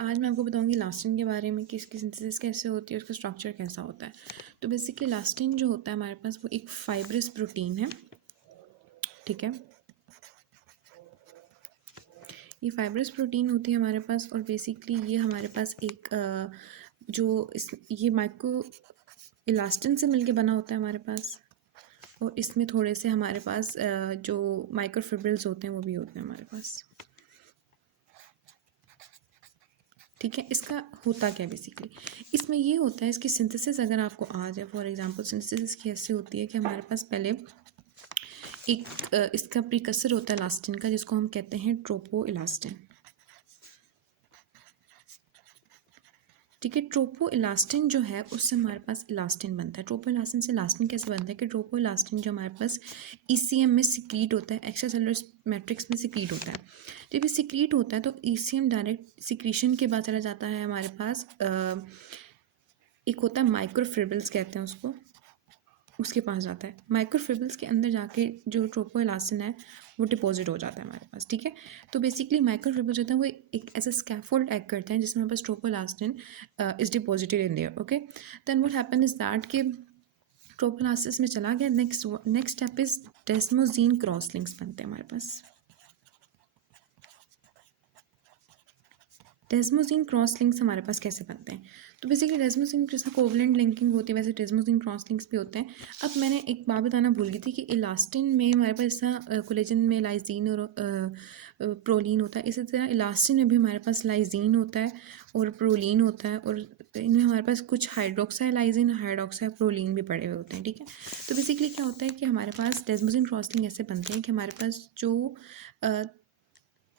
आज मैं आपको बताऊंगी इलास्टिन के बारे में कि इसकी सिंथेसिस कैसे होती है, उसका स्ट्रक्चर कैसा होता है। तो बेसिकली इलास्टिन जो होता है हमारे पास वो एक फाइब्रस प्रोटीन है। ठीक है, ये फाइब्रस प्रोटीन होती है हमारे पास और बेसिकली ये हमारे पास एक जो इस ये माइक्रो इलास्टिन से मिलके बना होता है हमारे पास। और इसमें थोड़े से हमारे पास जो माइक्रोफिब्रिल्स होते हैं वो भी होते हैं हमारे पास। ठीक है, इसका होता क्या है बेसिकली, इसमें ये होता है इसकी सिंथेसिस अगर आपको आ जाए। फॉर एग्जांपल सिंथेसिस की ऐसे होती है कि हमारे पास पहले एक इसका प्रीकसर होता है इलास्टिन का, जिसको हम कहते हैं ट्रोपो इलास्टिन। ठीक है, ट्रोपो इलास्टिन जो है उससे हमारे पास इलास्टिन बनता है। ट्रोपो इलास्टिन से इलास्टिन कैसे बनता है कि ट्रोपो इलास्टिन जो हमारे पास ईसीएम में सिक्रीट होता है, एक्स्ट्रा सेलुलर मैट्रिक्स में सिक्रीट होता है। जब ये सिक्रीट होता है तो ईसीएम डायरेक्ट सिक्रीशन के बाद चला जाता है हमारे पास एक होता है माइक्रोफिब्रिल्स कहते हैं उसको, उसके पास जाता है। माइक्रोफिब्रिल्स के अंदर जाके जो ट्रोपो इलास्टिन है वो डिपॉजिट हो जाता है हमारे पास। ठीक है, तो बेसिकली माइक्रोफिब्रिल्स होता है वो एक ऐसा स्कैफोल्ड एक्ट करते हैं जिसमें हमारे पास tropoelastin is deposited in there. Okay, then what happen is that कि ट्रोपो इलास्टिन में चला गया। Next step is desmosine cross links बनते हैं हमारे पास। डेस्मोजीन क्रॉस लिंक्स हमारे पास कैसे बनते हैं, तो बेसिकली डेस्मोजीन जैसा कोवलेंट लिंकिंग होती है वैसे डेस्मोजीन क्रॉस लिंक्स भी होते हैं। अब मैंने एक बात बताना भूल गई थी कि इलास्टिन में हमारे पास ऐसा कोलेजन में लाइजीन और प्रोलीन होता है, इसी तरह इलास्टिन में भी हमारे पास लाइजीन होता है और प्रोलीन होता है, और इनमें हमारे पास कुछ हाइड्रोक्साइड लाइजीन हाइड्रोक्साइड प्रोलीन भी पड़े हुए होते हैं। ठीक है, तो बेसिकली क्या होता है कि हमारे पास डेस्मोजीन क्रॉस लिंक ऐसे बनते हैं कि हमारे पास जो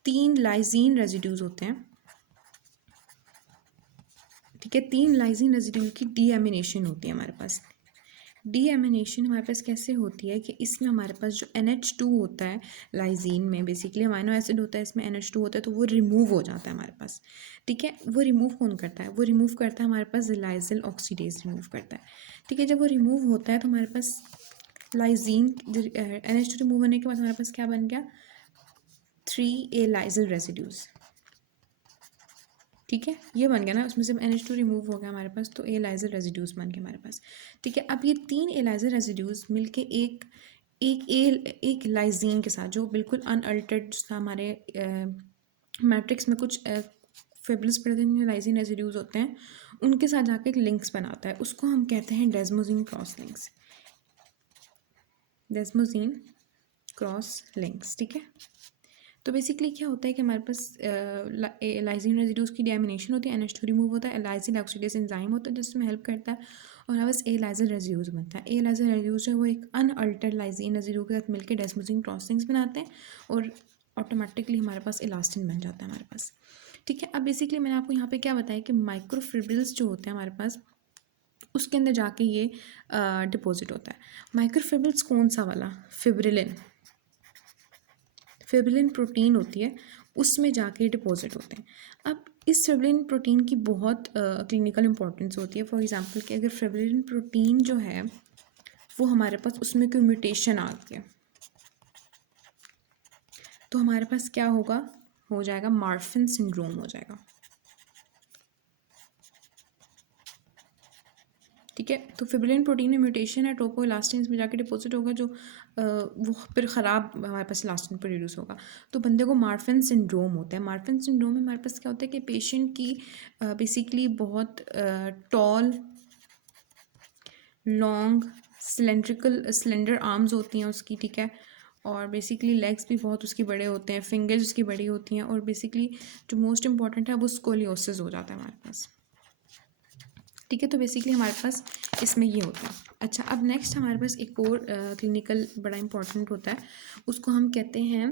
3 लाइजीन रेजिड्यूज होते हैं। ठीक है, 3 लाइजीन रेजिड्यू की डीएमिनेशन होती है हमारे पास। डीएमिनेशन हमारे पास कैसे होती है कि इसमें हमारे पास जो NH2 होता है लाइजीन में, बेसिकली अमाइनो एसिड होता है, इसमें NH2 होता है, तो वो रिमूव हो जाता है हमारे पास। ठीक है, वो रिमूव कौन करता है, वो रिमूव करता है हमारे पास लाइजिल ऑक्सीडेज रिमूव करता है। ठीक है, जब वो रिमूव होता है तो हमारे पास लाइजीन NH2 रिमूव होने के बाद हमारे पास क्या बन गया, 3A लाइजिल रेजिड्यूज। ठीक है, ये बन गया ना, उसमें से NH2 रिमूव हो गया हमारे पास, तो ए लाइजर रेजिड्यूज बन गए हमारे पास। ठीक है, अब ये 3 ए लाइजर रेजिड्यूज मिलके एक लाइजीन के साथ जो बिल्कुल अनअल्टर्ड था हमारे मैट्रिक्स में कुछ फिब्रिल्स पड़े थे, लाइजीन रेजिड्यूज होते हैं, उनके साथ जाके एक लिंक्स बनाता है, उसको हम कहते हैं desmosine cross links. Desmosine cross links. ठीक है, तो बेसिकली क्या होता है कि हमारे पास लाइजीन रेजिड्यूज की डीएमिनेशन होती है, NH2 रिमूव होता है, लाइजिन ऑक्सीडेज एंजाइम होता है जिसमें हेल्प करता है, और हमारे पास ए लाइजिन रेजिड्यूज बनता है। ए लाइजिन रेजिड्यूज जो है वो एक अनअल्टर्ड लाइजीन रेजिड्यू के साथ मिलकर डेस्मोजीन क्रॉसिंग्स बनाते हैं और ऑटोमेटिकली हमारे पास इलास्टिन बन जाता है हमारे पास। ठीक है, अब बेसिकली मैंने आपको यहाँ पे क्या बताया कि माइक्रोफिब्रिल्स जो होते हैं हमारे पास उसके अंदर जाके ये डिपॉजिट होता है। माइक्रोफिब्रिल्स कौन सा वाला, फिब्रिलिन, फिब्रिलिन प्रोटीन होती है, उसमें जाके डिपॉजिट होते हैं। अब इस फिब्रिलिन प्रोटीन की बहुत क्लिनिकल इंपॉर्टेंस होती है। फॉर एग्जांपल कि अगर फिब्रिलिन प्रोटीन जो है वो हमारे पास उसमें कोई म्यूटेशन आ गया तो हमारे पास क्या होगा, हो जाएगा मार्फिन सिंड्रोम हो जाएगा। ठीक है, तो फिब्रिलिन प्रोटीन में म्यूटेशन है, ट्रोपो इलास्टिन में जाके डिपॉजिट होगा, जो वो फिर ख़राब हमारे पास इलास्टिन प्रोड्यूस होगा, तो बंदे को मार्फिन सिंड्रोम होता है। मार्फिन सिंड्रोम में हमारे पास क्या होता है कि पेशेंट की बेसिकली बहुत टॉल, लॉन्ग, सिलेंडर आर्म्स होती हैं उसकी। ठीक है, और बेसिकली लेग्स भी बहुत उसकी बड़े होते हैं, फिंगर्स उसकी बड़ी होती हैं, और बेसिकली जो मोस्ट इंपॉर्टेंट है वो स्कोलियोसिस हो जाता है हमारे पास। ठीक है, तो बेसिकली हमारे पास इसमें ये होता है। अच्छा, अब नेक्स्ट हमारे पास एक और क्लिनिकल बड़ा इंपॉर्टेंट होता है, उसको हम कहते हैं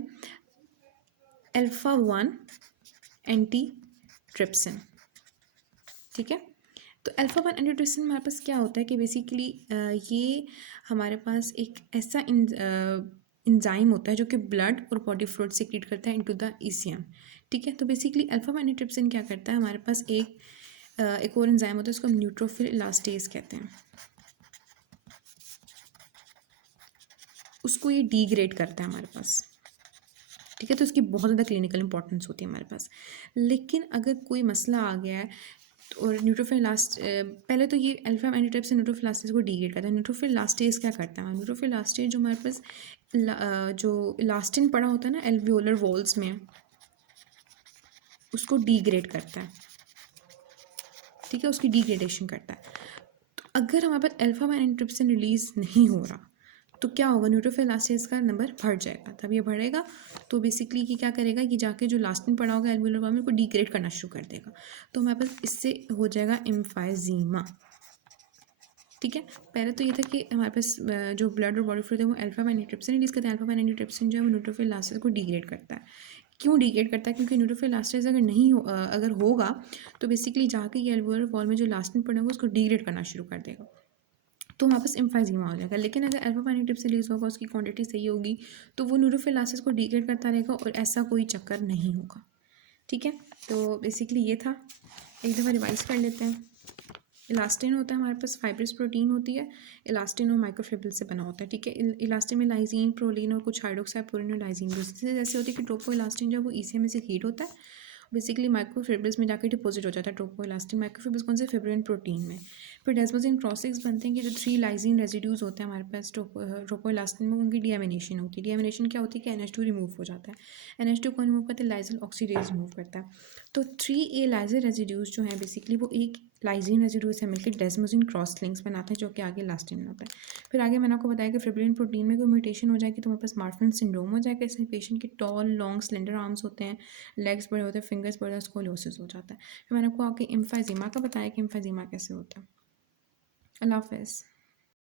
अल्फा-1 एंटी ट्रिप्सिन। ठीक है, तो अल्फा-1 एंटी ट्रिप्सिन हमारे पास क्या होता है कि बेसिकली ये हमारे पास एक ऐसा इंजाइम होता है जो कि ब्लड और बॉडी फ्लूइड सीक्रेट करता है इनटू द ईसीएम। ठीक है, तो बेसिकली अल्फा-1 एंटी ट्रिप्सिन क्या करता है, हमारे पास एक और एंजाइम होता है उसको हम न्यूट्रोफिल इलास्टेज कहते हैं, उसको ये डिग्रेड करता है हमारे पास। ठीक है, तो इसकी बहुत ज़्यादा क्लिनिकल इंपॉर्टेंस होती है हमारे पास। लेकिन अगर कोई मसला आ गया है और न्यूट्रोफिल लास्ट पहले तो ये अल्फा एंटीट्रिप्सिन न्यूट्रोफिल इलास्टेज को डिग्रेड करता है। न्यूट्रोफिल इलास्टेज क्या करता है? न्यूट्रोफिल इलास्टेज जो हमारे पास जो इलास्टिन पड़ा होता है ना एल्वियोलर वॉल्स में, उसको डिग्रेड करता है। ठीक है, उसकी डिग्रेडेशन करता है। तो अगर हमारे पास अल्फा एंटीट्रिप्सिन रिलीज नहीं हो रहा तो क्या होगा? न्यूट्रोफिल इलास्टेज का नंबर बढ़ जाएगा। तब ये बढ़ेगा तो बेसिकली कि क्या करेगा कि जाके जो लास्टिन पड़ा होगा एल्वियोलर वॉल में को डिग्रेड करना शुरू कर देगा। तो हमारे पास इससे हो जाएगा एम्फाइजीमा। ठीक है, पहले तो ये था कि हमारे पास जो ब्लड और बॉडी फ्लूइड है वो अल्फा एंटीट्रिप्सिन रिलीज करता है। अल्फा एंटीट्रिप्सिन जो है वो न्यूट्रोफिल इलास्टेज को डिग्रेड करता है। क्यों डिग्रेड करता है? क्योंकि न्यूट्रोफिल इलास्टेज अगर नहीं हो अगर होगा तो बेसिकली जाके ये एल्वियोलर वॉल में जो लास्टिन पड़ा होगा उसको डिग्रेड करना शुरू कर देगा, तो वहाँ पास एम्फाइजीमा हो जाएगा। लेकिन अगर अल्फा एंटीट्रिप्सिन से रिलीज होगा, उसकी क्वांटिटी सही होगी, तो वो न्यूट्रोफिल इलास्टेज को डिग्रेड करता रहेगा और ऐसा कोई चक्कर नहीं होगा। ठीक है, तो बेसिकली ये था। एक दफ़ा रिवाइज कर लेते हैं। इलास्टिन होता है हमारे पास, फाइब्रस प्रोटीन होती है। इलास्टिन और माइक्रोफिब्रिल से बना होता है। ठीक है, इलास्टिन में लाइजीन, प्रोलीन और कुछ हाइड्रोक्साइड प्रोलीन और लाइजीन जैसे होती है कि ट्रोपो इलास्टिन जो है वो ईसीएम में से हीट होता है, बेसिकली माइक्रोफिब्रिल्स में जाकर डिपॉजिट हो जाता है ट्रोपो इलास्टिन। माइक्रोफिब्रिल्स कौन से? फिब्रिन प्रोटीन में। फिर डेस्मोसिन प्रोसेस बनते हैं कि जो 3 लाइजीन रेजिड्यूज होते हैं हमारे पास ट्रोपो इलास्टिन में, उनकी डीएमिनेशन होती है। डीएमिनेशन क्या होती है कि NH2 रिमूव हो जाता है। NH2 को रिमूव करते हैं लाइजल ऑक्सीडेज रिमूव करता है। तो 3A लाइजल रेजिड्यूज जो हैं बेसिकली वो एक लाइजीन रेजिड्यू से मिलकर डेस्मोसिन क्रॉस लिंक्स बनाते हैं जो कि आगे इलास्टिन बनाता है। फिर आगे मैंने आपको बताया कि फिब्रिन प्रोटीन में कोई म्यूटेशन हो जाएगी तो हमारे पास मार्फन सिंड्रोम हो जाएगा। इसमें पेशेंट के टॉल, लॉन्ग, स्लेंडर आर्म्स होते हैं, लेग्स बड़े होते हैं, फिंगर्स बड़े, स्कोलियोसिस हो जाता है। फिर मैंने आपको आगे एम्फाइजीमा का बताया कि एम्फाइजीमा कैसे होता है। अल्लाह हाफ़िज़।